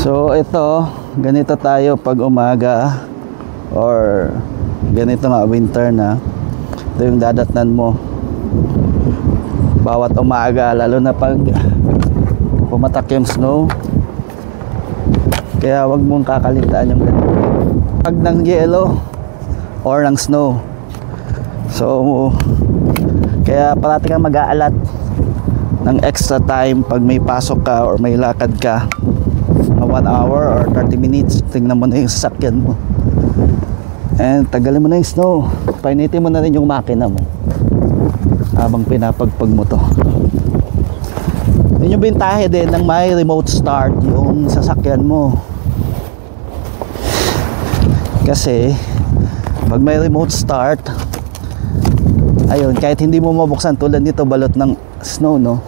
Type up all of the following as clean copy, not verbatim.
So ito, ganito tayo pag umaga or ganito nga winter na. Ito yung dadatnan mo bawat umaga, lalo na pag pumatak yung snow. Kaya wag mong kakalimutan yung ganito pag ng yelo or ng snow. So kaya parati kang mag-aalat ng extra time pag may pasok ka or may lakad ka, 1 hour or 30 minutes. Tingnan mo na yung sasakyan mo and tagalin mo na yung snow. Painitin mo na rin yung makina mo habang pinapagpag mo to. Yun yung bintahe din ng may remote start yung sasakyan mo, kasi pag may remote start, ayun, kahit hindi mo mabuksan, tulad nito balot ng snow, no,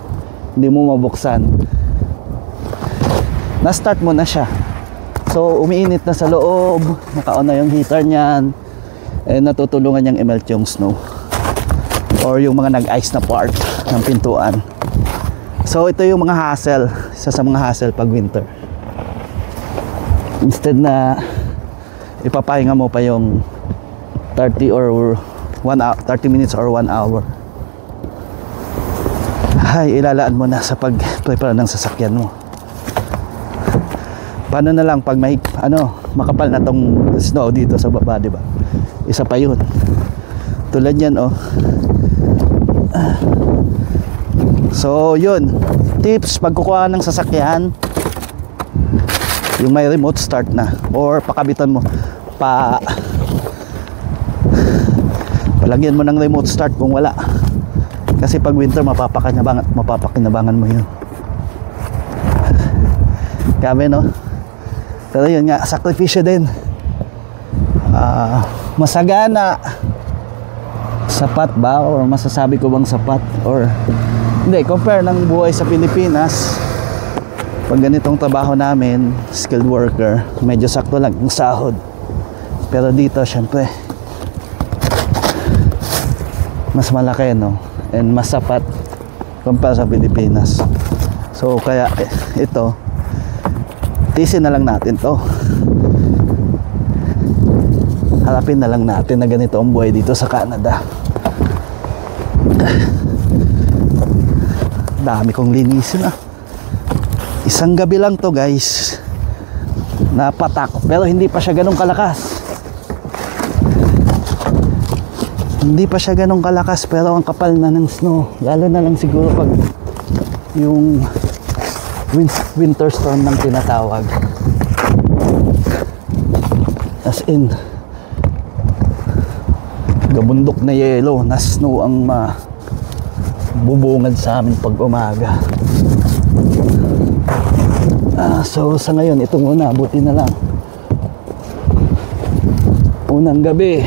hindi mo mabuksan, na-start mo na siya. So umiinit na sa loob, naka-on na yung heater niyan, natutulungan niyang i-melt yung snow or yung mga nag-ice na part ng pintuan. So ito yung mga hassle, isa sa mga hassle pag winter. Instead na ipapahinga mo pa yung 30 or 1 hour, 30 minutes or 1 hour, ay ilalaan mo na sa pag-prepare ng sasakyan mo. Paano na lang pag may makapal na tong snow dito sa baba, di ba? Isa pa yun. Tulad yan, oh. So yun, tips pag kukuha ng sasakyan, yung may remote start na or pakabitan mo, palagyan mo ng remote start kung wala, kasi pag winter mapapakinabangan mo yun. Kami, no? Pero yun nga, sakripisyo din. Masagana, sapat ba? Or masasabi ko bang sapat? Or hindi, compare ng buhay sa Pilipinas, pag ganitong trabaho namin, skilled worker, medyo sakto lang yung sahod. Pero dito, syempre, mas malaki, no? And mas sapat compare sa Pilipinas. So kaya ito, tisin na lang natin to. Harapin na lang natin na ganito ang buhay dito sa Canada. Dami kong linisin, ah. Isang gabi lang to, guys, napatak, pero hindi pa siya ganun kalakas. Hindi pa siya ganun kalakas, pero ang kapal na ng snow. Lalo na lang siguro pag yung winter storm ng tinatawag, as in gabundok na yelo na snow ang bubungad sa amin pag umaga. So sa ngayon, ito muna, buti na lang unang gabi.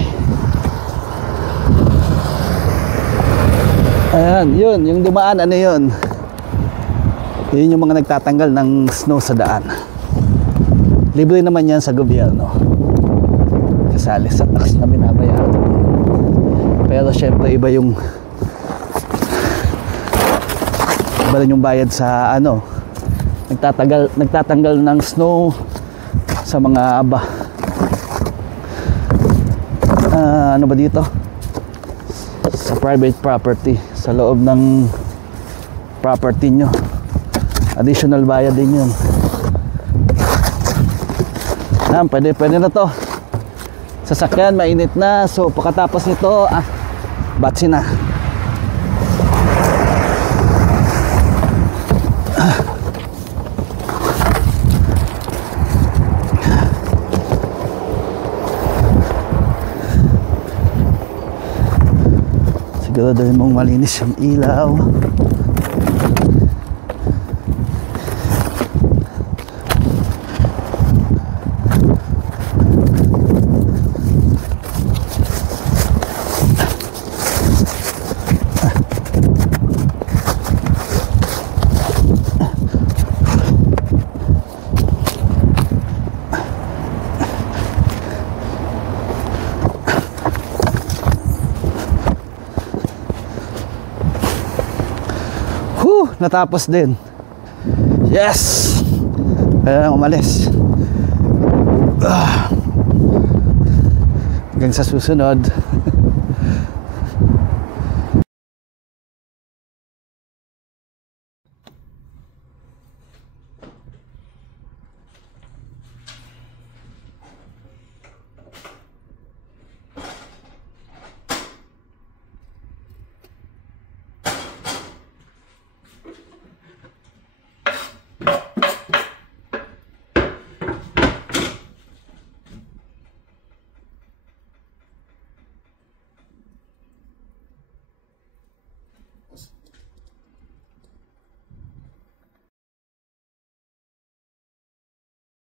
Ayan, yun, yung dumaan, ano yun? Yun yung mga nagtatanggal ng snow sa daan. Libre naman yan sa gobyerno, kasali sa tax na binabayaran. Pero syempre iba rin yung bayad sa nagtatanggal ng snow sa mga ano ba dito, sa private property, sa loob ng property nyo. Additional bayad din yun. Pwede na to. Sasakyan, mainit na. So pagkatapos nito, batsi na. Siguraduhin mong malinis yung ilaw. Natapos din. Yes! Kaya lang umalis. Hanggang sa susunod.